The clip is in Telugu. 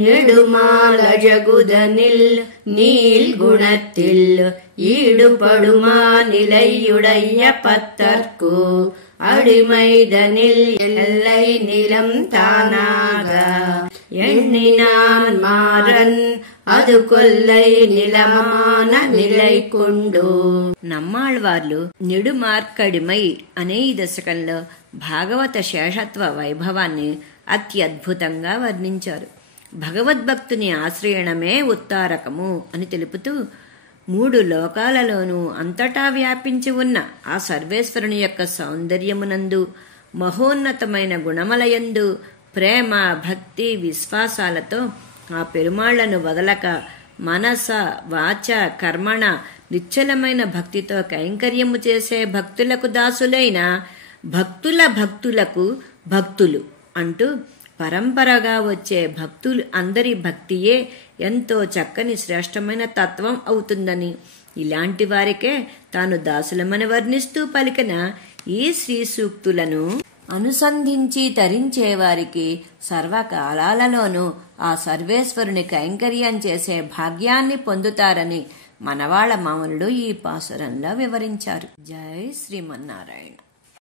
நெடுமால ஜகுதனில் நீல் குணத்தில் ஈடுபடுமா நிலையுடைய பத்தர்க்கு அடிமைதனில் எல்லை நிலம் தானாக எண்ணினான் மாறன் அது கொல்லை నిలమాన నిలై కొండు. నమ్మాళ్వార్లు నిడుమార్కడిమై అనే ఈ దశకంలో భాగవత శేషత్వ వైభవాన్ని అత్యద్భుతంగా వర్ణించారు. భగవద్భక్తుని ఆశ్రయణమే ఉత్తారకము అని తెలుపుతూ 3 లోకాలలోనూ అంతటా వ్యాపించి ఉన్న ఆ సర్వేశ్వరుని యొక్క సౌందర్యమునందు, మహోన్నతమైన గుణమలయందు ప్రేమ, భక్తి, విశ్వాసాలతో ఆ పెరుమాళ్లను వదలక మనస, వాచ, కర్మణ నిశ్చలమైన భక్తితో కైంకర్యము చేసే భక్తులకు దాసులైన భక్తుల భక్తులకు భక్తులు అంటూ పరంపరగా వచ్చే భక్తులు అందరి భక్తియే ఎంతో చక్కని శ్రేష్టమైన తత్వం అవుతుందని, ఇలాంటి వారికే తాను దాసులమని వర్ణిస్తూ పలికిన ఈ శ్రీ సూక్తులను అనుసంధించి తరించేవారికి సర్వకాలాలలోనూ ఆ సర్వేశ్వరుని కైంకర్యం చేసే భాగ్యాన్ని పొందుతారని మనవాళ్ల మామనుడు ఈ పాసురంలో వివరించారు. జై శ్రీమన్నారాయణ.